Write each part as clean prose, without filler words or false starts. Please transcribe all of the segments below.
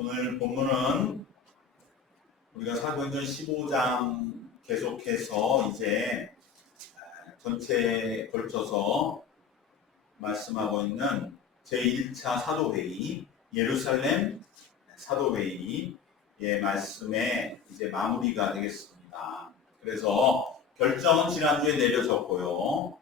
오늘 본문은 우리가 사도행전 15장 계속해서 이제 전체에 걸쳐서 말씀하고 있는 제1차 사도회의, 예루살렘 사도회의의 말씀에 이제 마무리가 되겠습니다. 그래서 결정은 지난주에 내려졌고요.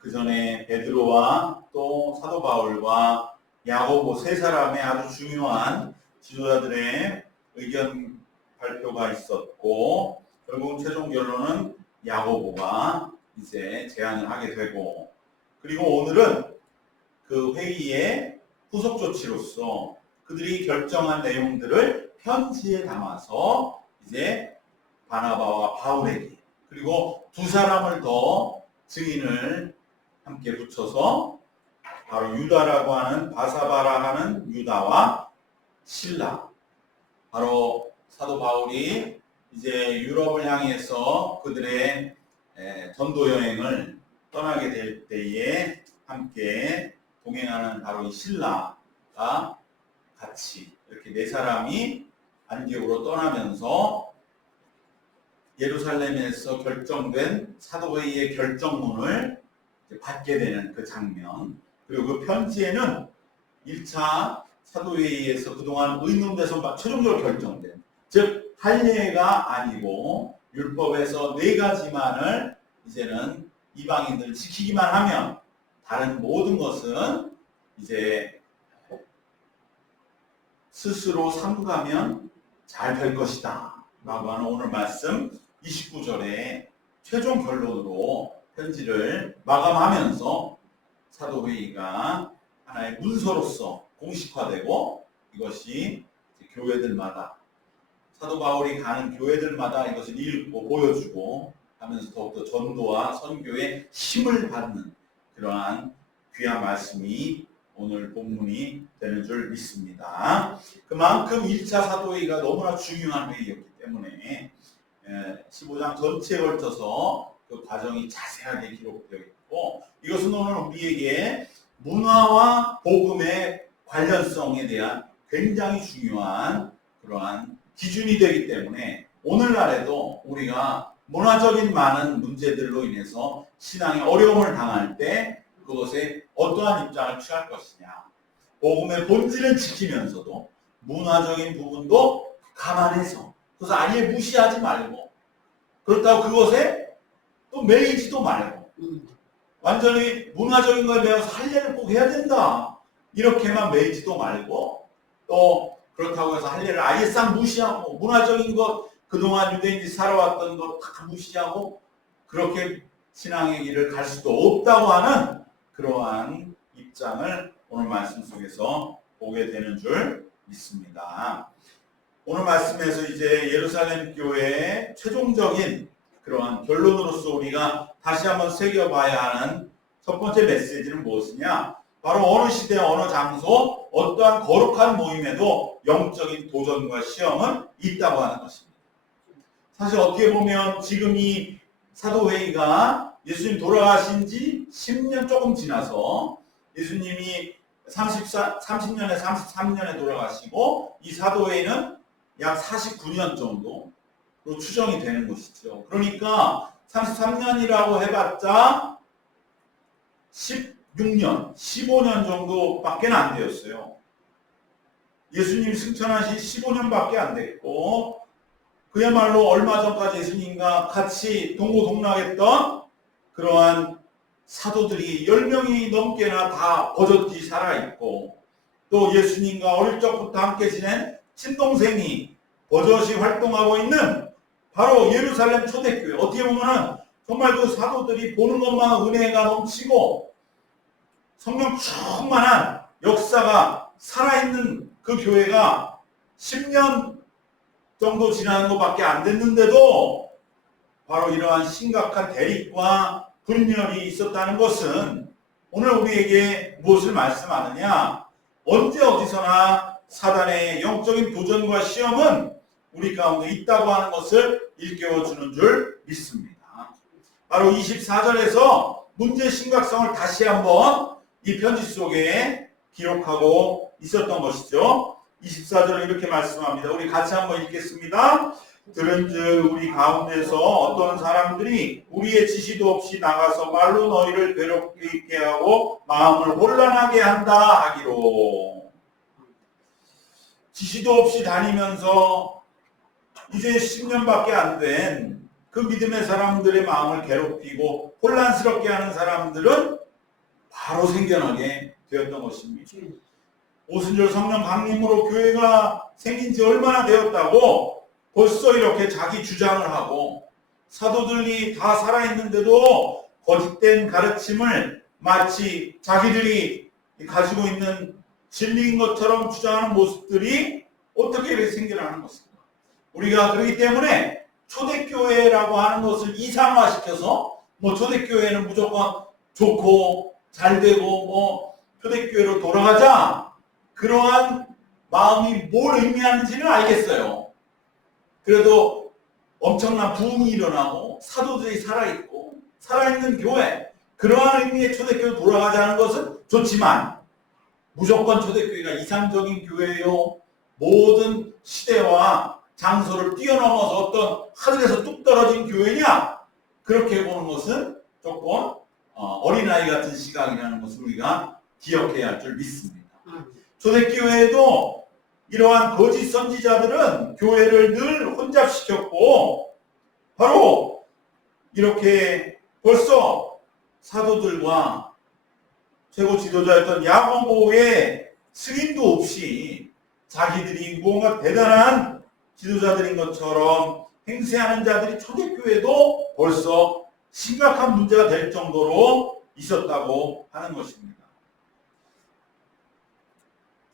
그 전에 베드로와 또 사도 바울과 야고보 세 사람의 아주 중요한 지도자들의 의견 발표가 있었고, 결국 최종 결론은 야고보가 이제 제안을 하게 되고, 그리고 오늘은 그 회의의 후속 조치로서 그들이 결정한 내용들을 편지에 담아서 이제 바나바와 바울에게, 그리고 두 사람을 더 증인을 함께 붙여서 바로 유다라고 하는, 바사바라 하는 유다와 실라, 바로 사도 바울이 이제 유럽을 향해서 그들의 전도 여행을 떠나게 될 때에 함께 동행하는 바로 이 실라가 같이 이렇게 네 사람이 안디옥으로 떠나면서 예루살렘에서 결정된 사도회의의 결정문을 받게 되는 그 장면, 그리고 그 편지에는 1차 사도회의에서 그동안 의논돼서 최종적으로 결정된, 즉 할례가 아니고 율법에서 4가지만을 이제는 이방인들 지키기만 하면 다른 모든 것은 이제 스스로 삼가면 잘 될 것이다 라고 하는 오늘 말씀 29절에 최종 결론으로 편지를 마감하면서 사도회의가 하나의 문서로서 공식화되고, 이것이 교회들마다, 사도 바울이 가는 교회들마다 이것을 읽고 보여주고 하면서 더욱더 전도와 선교에 힘을 받는 그러한 귀한 말씀이 오늘 본문이 되는 줄 믿습니다. 그만큼 1차 사도회의가 너무나 중요한 회의였기 때문에 15장 전체에 걸쳐서 그 과정이 자세하게 기록되어 있고, 이것은 오늘 우리에게 문화와 복음의 관련성에 대한 굉장히 중요한 그러한 기준이 되기 때문에 오늘날에도 우리가 문화적인 많은 문제들로 인해서 신앙에 어려움을 당할 때 그것에 어떠한 입장을 취할 것이냐, 복음의 본질은 지키면서도 문화적인 부분도 감안해서, 그래서 아예 무시하지 말고, 그렇다고 그것에 또 매이지도 말고, 완전히 문화적인 거에 매여서 할례를 꼭 해야 된다 이렇게만 매이지도 말고, 또 그렇다고 해서 할례를 아예 싹 무시하고 문화적인 것, 그동안 유대인들이 살아왔던 것 다 무시하고 그렇게 신앙의 길을 갈 수도 없다고 하는 그러한 입장을 오늘 말씀 속에서 보게 되는 줄 믿습니다. 오늘 말씀에서 이제 예루살렘 교회의 최종적인 그러한 결론으로서 우리가 다시 한번 새겨봐야 하는 첫 번째 메시지는 무엇이냐? 바로 어느 시대, 어느 장소, 어떠한 거룩한 모임에도 영적인 도전과 시험은 있다고 하는 것입니다. 사실 어떻게 보면 지금 이 사도회의가 예수님 돌아가신 지 10년 조금 지나서, 예수님이 30년에 33년에 돌아가시고 이 사도회의는 약 49년 정도로 추정이 되는 것이죠. 그러니까 33년이라고 해봤자 16년, 15년 정도밖에 안 되었어요. 예수님이 승천하신 15년밖에 안 됐고, 그야말로 얼마 전까지 예수님과 같이 동고동락했던 그러한 사도들이 10명이 넘게나 다 버젓이 살아있고, 또 예수님과 어릴 적부터 함께 지낸 친동생이 버젓이 활동하고 있는 바로 예루살렘 초대교회, 어떻게 보면 정말 그 사도들이 보는 것만 은혜가 넘치고 성령 충만한 역사가 살아있는 그 교회가 10년 정도 지나는 것밖에 안 됐는데도 바로 이러한 심각한 대립과 분열이 있었다는 것은 오늘 우리에게 무엇을 말씀하느냐? 언제 어디서나 사단의 영적인 도전과 시험은 우리 가운데 있다고 하는 것을 일깨워주는 줄 믿습니다. 바로 24절에서 문제의 심각성을 다시 한번 이 편지 속에 기록하고 있었던 것이죠. 24절은 이렇게 말씀합니다. 우리 같이 한번 읽겠습니다. 들은즉 우리 가운데서 어떤 사람들이 우리의 지시도 없이 나가서 말로 너희를 괴롭게 있게 하고 마음을 혼란하게 한다 하기로. 지시도 없이 다니면서 이제 10년밖에 안 된 그 믿음의 사람들의 마음을 괴롭히고 혼란스럽게 하는 사람들은 바로 생겨나게 되었던 것입니다. 오순절 성령 강림으로 교회가 생긴 지 얼마나 되었다고 벌써 이렇게 자기 주장을 하고, 사도들이 다 살아있는데도 거짓된 가르침을 마치 자기들이 가지고 있는 진리인 것처럼 주장하는 모습들이 어떻게 이렇게 생겨나는 것입니까? 우리가 그렇기 때문에 초대교회라고 하는 것을 이상화시켜서 초대교회는 무조건 좋고 잘 되고 초대교회로 돌아가자, 그러한 마음이 뭘 의미하는지는 알겠어요. 그래도 엄청난 부흥이 일어나고 사도들이 살아있고 살아있는 교회, 그러한 의미의 초대교회로 돌아가자는 것은 좋지만 무조건 초대교회가 이상적인 교회요, 모든 시대와 장소를 뛰어넘어서 어떤 하늘에서 뚝 떨어진 교회냐, 그렇게 보는 것은 조금 어린아이 같은 시각이라는 것을 우리가 기억해야 할 줄 믿습니다. 초대교회에도 이러한 거짓 선지자들은 교회를 늘 혼잡시켰고, 바로 이렇게 벌써 사도들과 최고 지도자였던 야고보의 승인도 없이 자기들이 무언가 대단한 지도자들인 것처럼 행세하는 자들이 초대교회도 벌써 심각한 문제가 될 정도로 있었다고 하는 것입니다.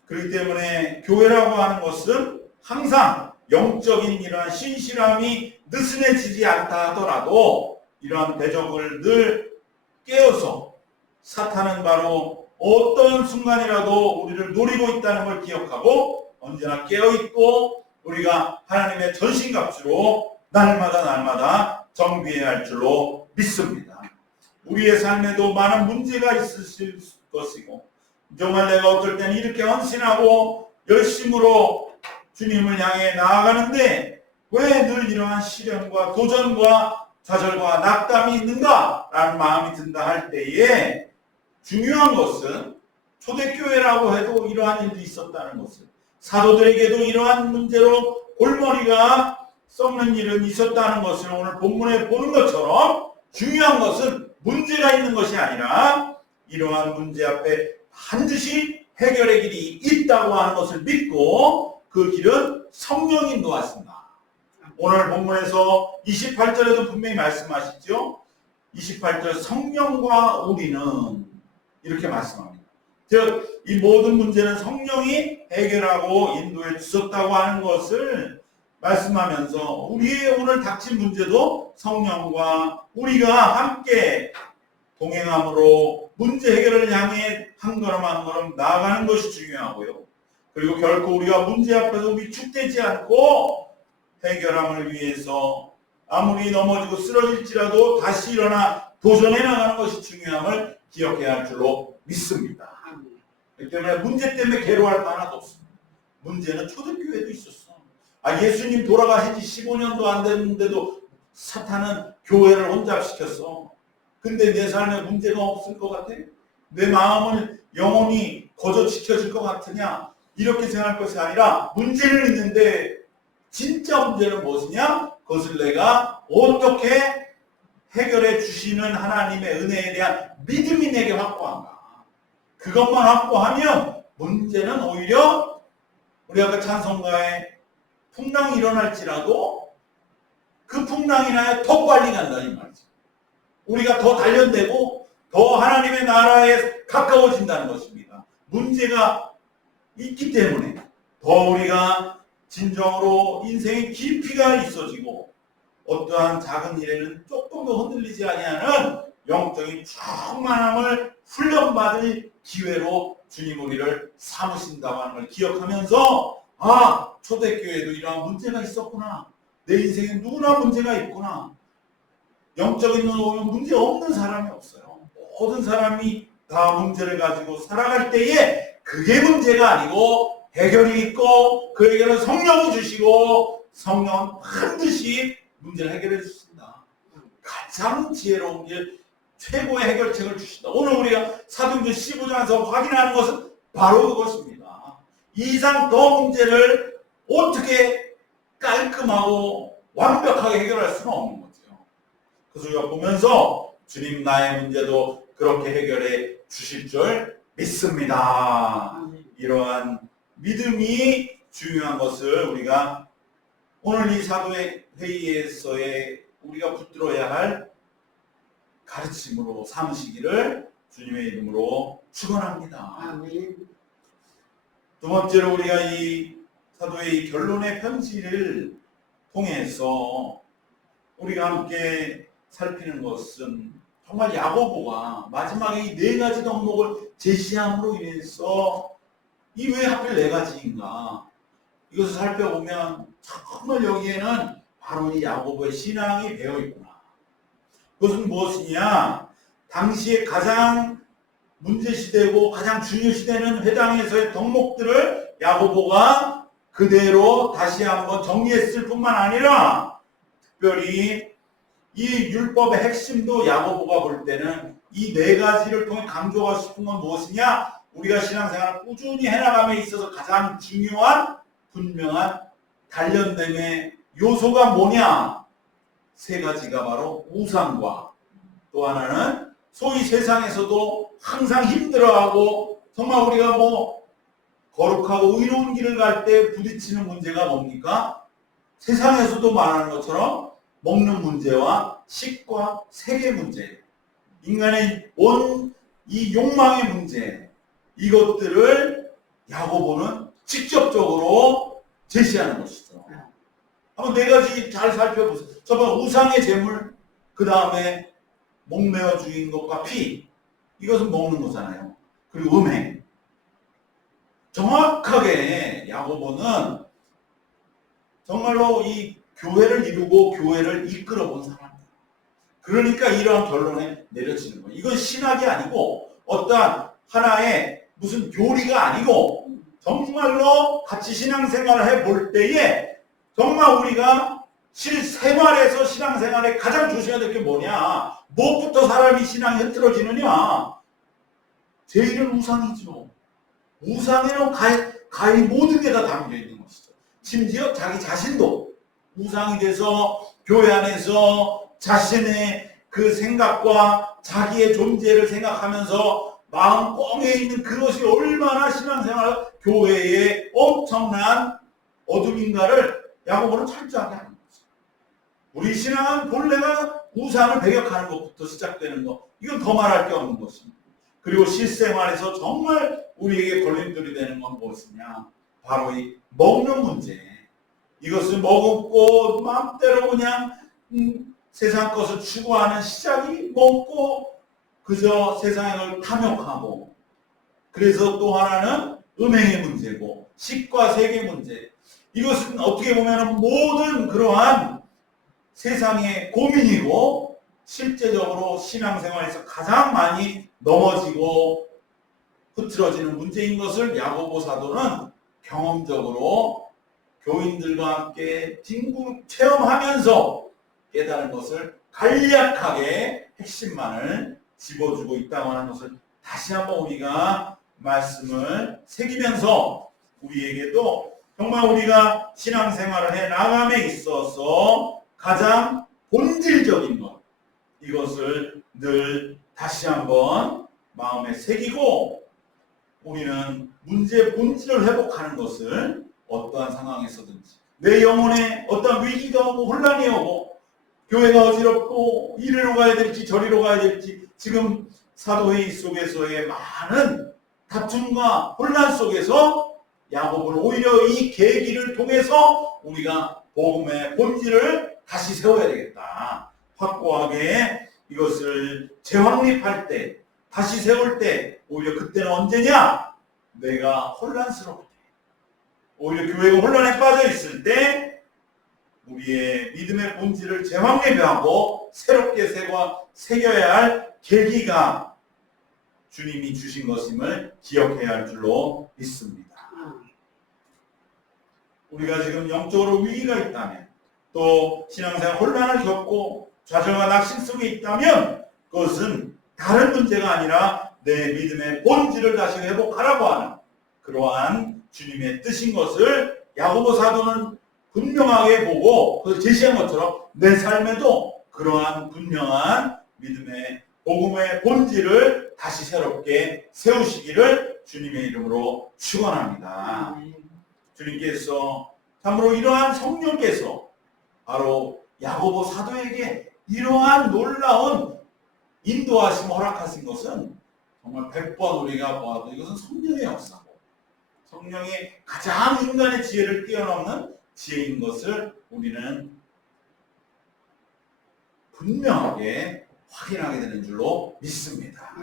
그렇기 때문에 교회라고 하는 것은 항상 영적인 이러한 신실함이 느슨해지지 않다 하더라도 이러한 대적을 늘 깨어서, 사탄은 바로 어떤 순간이라도 우리를 노리고 있다는 걸 기억하고 언제나 깨어있고 우리가 하나님의 전신갑주로 날마다 정비해야 할 줄로 믿습니다. 우리의 삶에도 많은 문제가 있으실 것이고, 정말 내가 어떨 때는 이렇게 헌신하고 열심으로 주님을 향해 나아가는데 왜 늘 이러한 시련과 도전과 좌절과 낙담이 있는가? 라는 마음이 든다 할 때에 중요한 것은 초대교회라고 해도 이러한 일이 있었다는 것을, 사도들에게도 이러한 문제로 골머리가 썩는 일은 있었다는 것을 오늘 본문에 보는 것처럼, 중요한 것은 문제가 있는 것이 아니라 이러한 문제 앞에 반드시 해결의 길이 있다고 하는 것을 믿고 그 길은 성령이 인도하신다. 오늘 본문에서 28절에도 분명히 말씀하시죠. 28절 성령과 우리는 이렇게 말씀합니다. 즉 이 모든 문제는 성령이 해결하고 인도해 주셨다고 하는 것을 말씀하면서 우리의 오늘 닥친 문제도 성령과 우리가 함께 동행함으로 문제 해결을 향해 한 걸음 한 걸음 나아가는 것이 중요하고요. 그리고 결코 우리가 문제 앞에서 위축되지 않고 해결함을 위해서 아무리 넘어지고 쓰러질지라도 다시 일어나 도전해 나가는 것이 중요함을 기억해야 할 줄로 믿습니다. 그렇기 때문에 문제 때문에 괴로워할 거 하나도 없습니다. 문제는 초대교회도 있었어. 예수님 돌아가신 지 15년도 안 됐는데도 사탄은 교회를 혼잡시켰어. 근데 내 삶에 문제가 없을 것 같아? 내 마음을 영원히 거저지켜질 것 같으냐? 이렇게 생각할 것이 아니라 문제는 있는데 진짜 문제는 무엇이냐? 그것을 내가 어떻게 해결해 주시는 하나님의 은혜에 대한 믿음이 내게 확보한가? 그것만 확보하면 문제는 오히려 우리 아까 찬송가에 풍랑이 일어날지라도 그 풍랑이 나야 더 빨리 간다 이 말이죠. 우리가 더 단련되고 더 하나님의 나라에 가까워진다는 것입니다. 문제가 있기 때문에 더 우리가 진정으로 인생의 깊이가 있어지고 어떠한 작은 일에는 조금도 흔들리지 아니하는 영적인 충만함을 훈련받을 기회로 주님 우리를 삼으신다고 하는 걸 기억하면서 초대교회에도 이러한 문제가 있었구나. 내 인생에 누구나 문제가 있구나. 영적인 눈으로 보면 문제 없는 사람이 없어요. 모든 사람이 다 문제를 가지고 살아갈 때에 그게 문제가 아니고 해결이 있고 그 해결은 성령이 주시고 성령은 반드시 문제를 해결해 주신다. 가장 지혜로운 길, 최고의 해결책을 주신다. 오늘 우리가 사도행전 15장에서 확인하는 것은 바로 그것입니다. 이 이상 더 문제를 어떻게 깔끔하고 완벽하게 해결할 수는 없는 거죠. 그래서 우리가 보면서 주님 나의 문제도 그렇게 해결해 주실 줄 믿습니다. 이러한 믿음이 중요한 것을 우리가 오늘 이 사도의 회의에서의 우리가 붙들어야 할 가르침으로 삼으시기를 주님의 이름으로 축원합니다. 두 번째로 우리가 이 사도의 결론의 편지를 통해서 우리가 함께 살피는 것은 정말 야고보가 마지막에 이 네 가지 덕목을 제시함으로 인해서 이 왜 하필 네 가지인가 이것을 살펴보면 정말 여기에는 바로 이 야고보의 신앙이 배어 있구나. 그것은 무엇이냐? 당시에 가장 문제시되고 가장 중요시되는 회당에서의 덕목들을 야고보가 그대로 다시 한번 정리했을 뿐만 아니라 특별히 이 율법의 핵심도 야고보가 볼 때는 이 네 가지를 통해 강조하고 싶은 건 무엇이냐? 우리가 신앙생활을 꾸준히 해나감에 있어서 가장 중요한 분명한 단련됨의 요소가 뭐냐? 세 가지가 바로 우상과 또 하나는 소위 세상에서도 항상 힘들어하고 정말 우리가 거룩하고 의로운 길을 갈 때 부딪히는 문제가 뭡니까? 세상에서도 말하는 것처럼 먹는 문제와 식과 색의 문제, 인간의 이 욕망의 문제, 이것들을 야고보는 직접적으로 제시하는 것이죠. 한번 네 가지 잘 살펴보세요. 저번 우상의 제물, 그 다음에 목매어 죽인 것과 피, 이것은 먹는 거잖아요. 그리고 음행. 정확하게 야고보는 정말로 이 교회를 이루고 교회를 이끌어 본 사람이에요. 그러니까 이러한 결론에 내려지는 거예요. 이건 신학이 아니고 어떠한 하나의 무슨 교리가 아니고 정말로 같이 신앙생활을 해볼 때에 정말 우리가 실생활에서 신앙생활에 가장 조심해야 될 게 뭐냐? 무엇부터 사람이 신앙이 흐트러지느냐? 제일은 우상이죠. 우상에는 가히 모든 게 다 담겨 있는 것이죠. 심지어 자기 자신도 우상이 돼서 교회 안에서 자신의 그 생각과 자기의 존재를 생각하면서 마음 꽁에 있는 그것이 얼마나 신앙생활 교회의 엄청난 어둠인가를 야고보는 철저하게 하는 거죠. 우리 신앙은 본래가 우상을 배격하는 것부터 시작되는 것. 이건 더 말할 게 없는 것입니다. 그리고 실생활에서 정말 우리에게 걸림돌이 되는 건 무엇이냐? 바로 이 먹는 문제. 이것을 머금고 마음대로 그냥 세상 것을 추구하는 시작이 먹고 그저 세상의 걸 탐욕하고, 그래서 또 하나는 음행의 문제고 식과 색의 문제. 이것은 어떻게 보면 모든 그러한 세상의 고민이고 실제적으로 신앙생활에서 가장 많이 넘어지고 흐트러지는 문제인 것을 야고보 사도는 경험적으로 교인들과 함께 진구 체험하면서 깨달은 것을 간략하게 핵심만을 집어주고 있다고 하는 것을 다시 한번 우리가 말씀을 새기면서 우리에게도 정말 우리가 신앙생활을 해 나감에 있어서 가장 본질적인 것, 이것을 늘 다시 한번 마음에 새기고 우리는 문제의 본질을 회복하는 것을 어떠한 상황에서든지 내 영혼에 어떠한 위기가 오고 혼란이 오고 교회가 어지럽고 이리로 가야 될지 저리로 가야 될지 지금 사도회의 속에서의 많은 다툼과 혼란 속에서 야고보는 오히려 이 계기를 통해서 우리가 복음의 본질을 다시 세워야 되겠다. 확고하게 이것을 재확립할 때, 다시 세울 때 오히려 그때는 언제냐? 내가 혼란스러울 때, 오히려 교회가 혼란에 빠져 있을 때 우리의 믿음의 본질을 재확립하고 새롭게 새겨야 할 계기가 주님이 주신 것임을 기억해야 할 줄로 믿습니다. 우리가 지금 영적으로 위기가 있다면, 또 신앙생활 혼란을 겪고 좌절과 낙심 속에 있다면 그것은 다른 문제가 아니라 내 믿음의 본질을 다시 회복하라고 하는 그러한 주님의 뜻인 것을 야고보 사도는 분명하게 보고 그걸 제시한 것처럼 내 삶에도 그러한 분명한 믿음의 복음의 본질을 다시 새롭게 세우시기를 주님의 이름으로 축원합니다. 주님께서 참으로 이러한 성령께서 바로 야고보 사도에게 이러한 놀라운 인도하심 허락하신 것은 정말 100번 우리가 보아도 이것은 성령의 역사고 성령의 가장 인간의 지혜를 뛰어넘는 지혜인 것을 우리는 분명하게 확인하게 되는 줄로 믿습니다.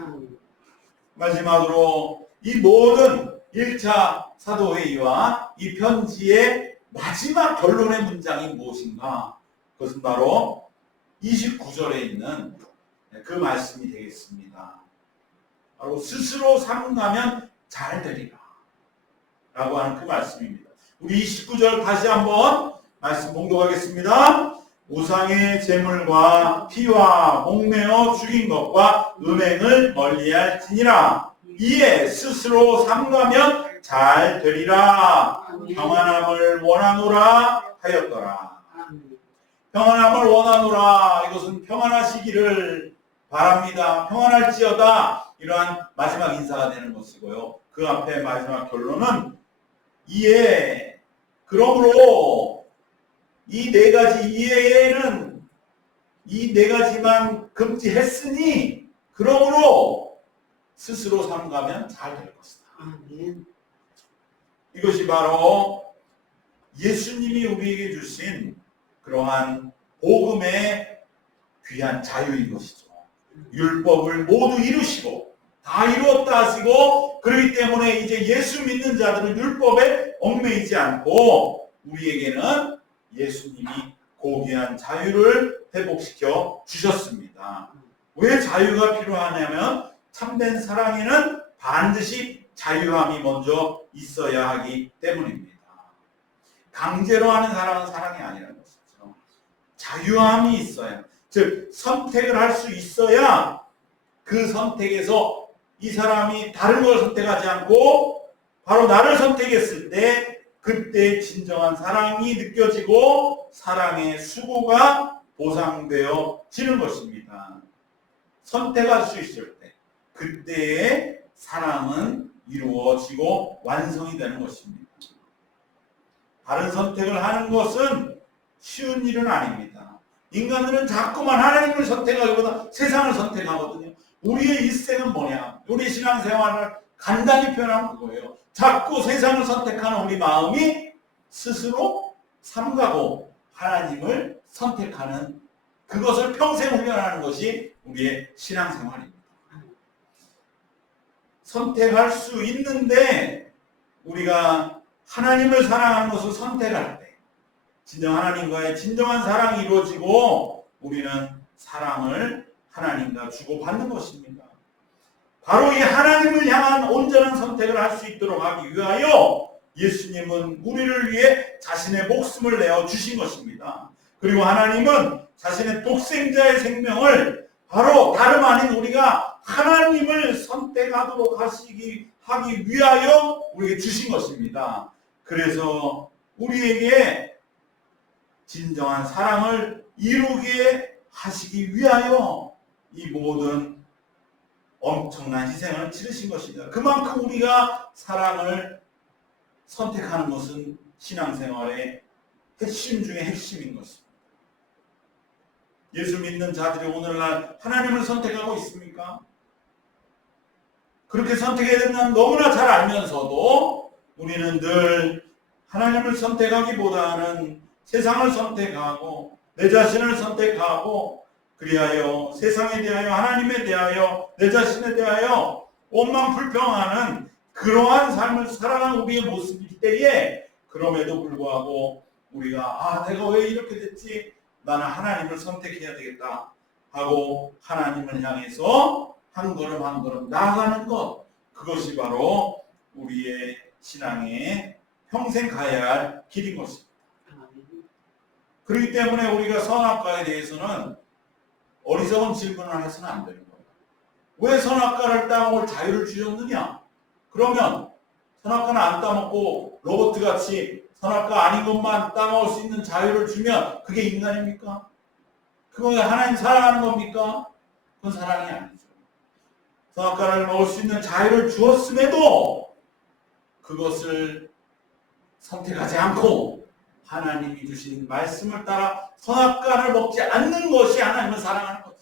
마지막으로 이 모든 1차 사도회의와 이 편지의 마지막 결론의 문장이 무엇인가? 그것은 바로 29절에 있는 그 말씀이 되겠습니다. 바로 스스로 삼가면 잘 되리라 라고 하는 그 말씀입니다. 우리 29절 다시 한번 말씀 봉독하겠습니다. 우상의 제물과 피와 목매어 죽인 것과 음행을 멀리할지니라. 이에 스스로 삼가면 잘 되리라. 평안함을 원하노라 하였더라. 평안함을 원하노라. 이것은 평안하시기를 바랍니다. 평안할지어다. 이러한 마지막 인사가 되는 것이고요. 그 앞에 마지막 결론은 이에 그러므로 이 네 가지 이해는 이 네 가지만 금지했으니 그러므로 스스로 삼가면 잘 될 것이다. 아멘. 이것이 바로 예수님이 우리에게 주신 그러한 복음의 귀한 자유인 것이죠. 율법을 모두 이루시고 다 이루었다 하시고 그렇기 때문에 이제 예수 믿는 자들은 율법에 얽매이지 않고 우리에게는 예수님이 고귀한 자유를 회복시켜 주셨습니다. 왜 자유가 필요하냐면 참된 사랑에는 반드시 자유함이 먼저 있어야 하기 때문입니다. 강제로 하는 사랑은 사랑이 아니라는 것이죠. 자유함이 있어야, 즉 선택을 할 수 있어야 그 선택에서 이 사람이 다른 걸 선택하지 않고 바로 나를 선택했을 때 그때 진정한 사랑이 느껴지고 사랑의 수고가 보상되어지는 것입니다. 선택할 수 있을 때 그때의 사랑은 이루어지고 완성이 되는 것입니다. 다른 선택을 하는 것은 쉬운 일은 아닙니다. 인간들은 자꾸만 하나님을 선택하기보다 세상을 선택하거든요. 우리의 일생은 뭐냐? 우리 신앙생활을 간단히 표현하면 그거예요. 자꾸 세상을 선택하는 우리 마음이 스스로 삼가고 하나님을 선택하는 그것을 평생 훈련하는 것이 우리의 신앙생활입니다. 선택할 수 있는데 우리가 하나님을 사랑하는 것을 선택할 때 진정 하나님과의 진정한 사랑이 이루어지고 우리는 사랑을 하나님과 주고받는 것입니다. 바로 이 하나님을 향한 온전한 선택을 할 수 있도록 하기 위하여 예수님은 우리를 위해 자신의 목숨을 내어 주신 것입니다. 그리고 하나님은 자신의 독생자의 생명을 바로 다름 아닌 우리가 하나님을 선택하도록 하기 위하여 우리에게 주신 것입니다. 그래서 우리에게 진정한 사랑을 이루게 하시기 위하여 이 모든 엄청난 희생을 치르신 것입니다. 그만큼 우리가 사랑을 선택하는 것은 신앙생활의 핵심 중에 핵심인 것입니다. 예수 믿는 자들이 오늘날 하나님을 선택하고 있습니까? 그렇게 선택해야 된다는 너무나 잘 알면서도 우리는 늘 하나님을 선택하기보다는 세상을 선택하고 내 자신을 선택하고 그리하여 세상에 대하여 하나님에 대하여 내 자신에 대하여 원망 불평하는 그러한 삶을 살아가는 우리의 모습일 때에 그럼에도 불구하고 우리가 내가 왜 이렇게 됐지? 나는 하나님을 선택해야 되겠다 하고 하나님을 향해서 한 걸음 한 걸음 나아가는 것, 그것이 바로 우리의 신앙의 평생 가야 할 길인 것입니다. 그렇기 때문에 우리가 선악과에 대해서는 어리석은 질문을 해서는 안 되는 거예요. 왜 선악과를 따먹을 자유를 주셨느냐? 그러면 선악과는 안 따먹고 로봇같이 선악과 아닌 것만 따먹을 수 있는 자유를 주면 그게 인간입니까? 그건 하나님 사랑하는 겁니까? 그건 사랑이 아니죠. 선악과를 먹을 수 있는 자유를 주었음에도 그것을 선택하지 않고 하나님이 주신 말씀을 따라 선악과를 먹지 않는 것이 하나님을 사랑하는 거죠.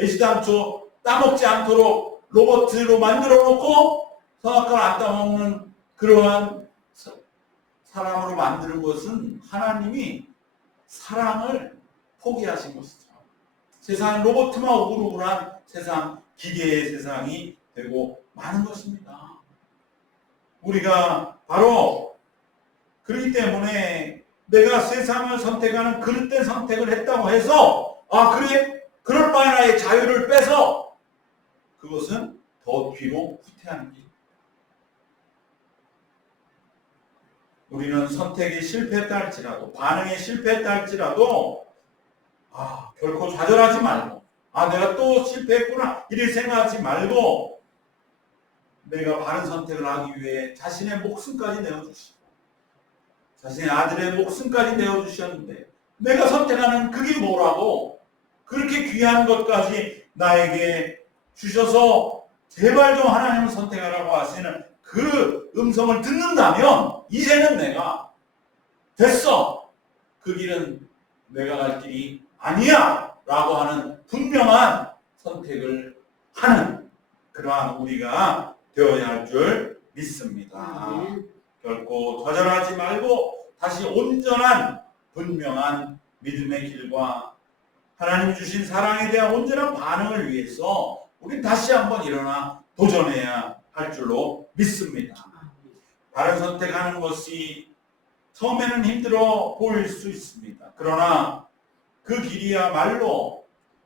애시당초 따먹지 않도록 로봇으로 만들어 놓고 선악과를 안 따먹는 그러한 사람으로 만드는 것은 하나님이 사랑을 포기하신 것이죠. 세상은 로봇만 오글오글한 세상, 기계의 세상이 되고 많은 것입니다. 우리가 바로 그렇기 때문에 내가 세상을 선택하는 그릇된 선택을 했다고 해서 그래? 그럴 바에 나의 자유를 빼서 그것은 더 뒤로 후퇴하는 길입니다. 우리는 선택이 실패했다 할지라도 반응에 실패했다 할지라도 결코 좌절하지 말고 내가 또 실패했구나 이렇게 생각하지 말고 내가 바른 선택을 하기 위해 자신의 목숨까지 내어주시고 자신의 아들의 목숨까지 내어주셨는데 내가 선택하는 그게 뭐라고 그렇게 귀한 것까지 나에게 주셔서 제발 좀 하나님을 선택하라고 하시는 그 음성을 듣는다면 이제는 내가 됐어. 그 길은 내가 갈 길이 아니야 라고 하는 분명한 선택을 하는 그러한 우리가 되어야 할 줄 믿습니다. 결코 좌절하지 말고 다시 온전한 분명한 믿음의 길과 하나님 주신 사랑에 대한 온전한 반응을 위해서 우리는 다시 한번 일어나 도전해야 할 줄로 믿습니다. 바른 선택하는 것이 처음에는 힘들어 보일 수 있습니다. 그러나 그 길이야말로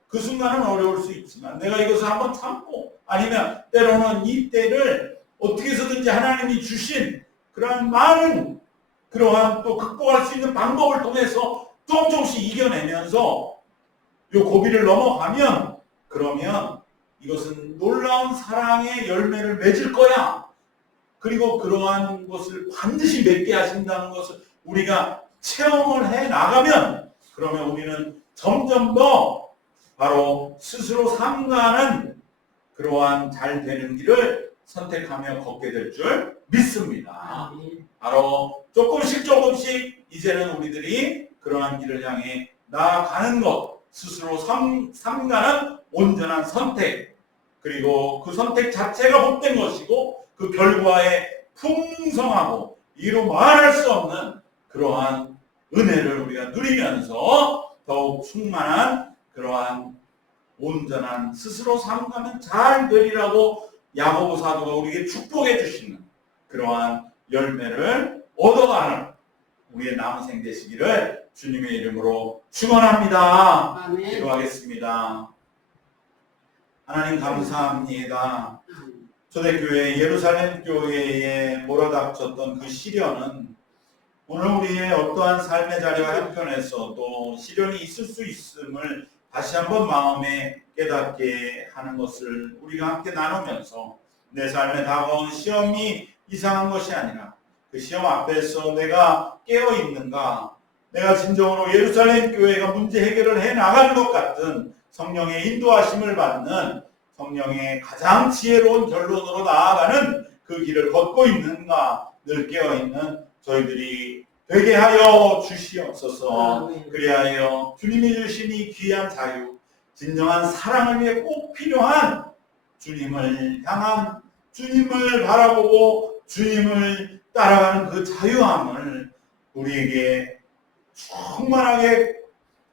그 순간은 어려울 수 있지만 내가 이것을 한번 참고 아니면 때로는 이 때를 어떻게 해서든지 하나님이 주신 그러한 많은 그러한 또 극복할 수 있는 방법을 통해서 조금씩 이겨내면서 이 고비를 넘어가면 그러면 이것은 놀라운 사랑의 열매를 맺을 거야. 그리고 그러한 것을 반드시 맺게 하신다는 것을 우리가 체험을 해 나가면 그러면 우리는 점점 더 바로 스스로 삼가하는 그러한 잘 되는 길을 선택하며 걷게 될 줄 믿습니다. 바로 조금씩 이제는 우리들이 그러한 길을 향해 나아가는 것 스스로 삼가는 온전한 선택 그리고 그 선택 자체가 복된 것이고 그 결과에 풍성하고 이루 말할 수 없는 그러한 은혜를 우리가 누리면서 더욱 충만한 그러한 온전한 스스로 삼가면 잘 되리라고 야고보 사도가 우리에게 축복해 주시는 그러한 열매를 얻어가는 우리의 남은 생 되시기를 주님의 이름으로 축원합니다. 기도하겠습니다. 하나님 감사합니다. 초대교회 예루살렘 교회에 몰아닥쳤던 그 시련은 오늘 우리의 어떠한 삶의 자리와 형편에서도 시련이 있을 수 있음을 다시 한번 마음에 깨닫게 하는 것을 우리가 함께 나누면서 내 삶에 다가온 시험이 이상한 것이 아니라 그 시험 앞에서 내가 깨어있는가 내가 진정으로 예루살렘 교회가 문제 해결을 해 나가는 것 같은 성령의 인도하심을 받는 성령의 가장 지혜로운 결론으로 나아가는 그 길을 걷고 있는가 늘 깨어있는 저희들이 되게 하여 주시옵소서. 그리하여 주님이 주신 이 귀한 자유 진정한 사랑을 위해 꼭 필요한 주님을 향한 주님을 바라보고 주님을 따라가는 그 자유함을 우리에게 충만하게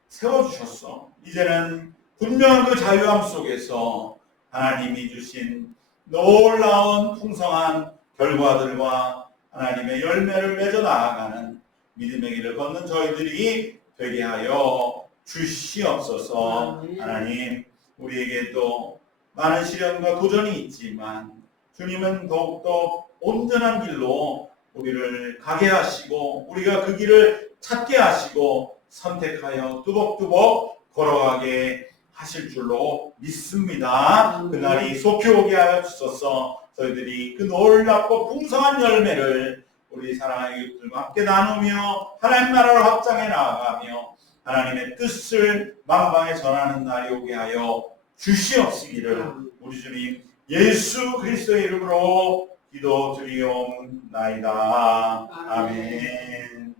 세워주셨어. 이제는 분명한 그 자유함 속에서 하나님이 주신 놀라운 풍성한 결과들과 하나님의 열매를 맺어 나아가는 믿음의 길을 걷는 저희들이 되게 하여 주시옵소서. 하나님 우리에게도 많은 시련과 도전이 있지만 주님은 더욱더 온전한 길로 우리를 가게 하시고 우리가 그 길을 찾게 하시고 선택하여 뚜벅뚜벅 걸어가게 하실 줄로 믿습니다. 그날이 속히 오게 하여 주소서. 저희들이 그 놀랍고 풍성한 열매를 우리 사랑하는 이웃들과 함께 나누며 하나님 나라를 확장해 나아가며 하나님의 뜻을 만방에 전하는 날이 오게 하여 주시옵시기를 우리 주님 예수 그리스도의 이름으로 기도드리옵나이다. 아멘.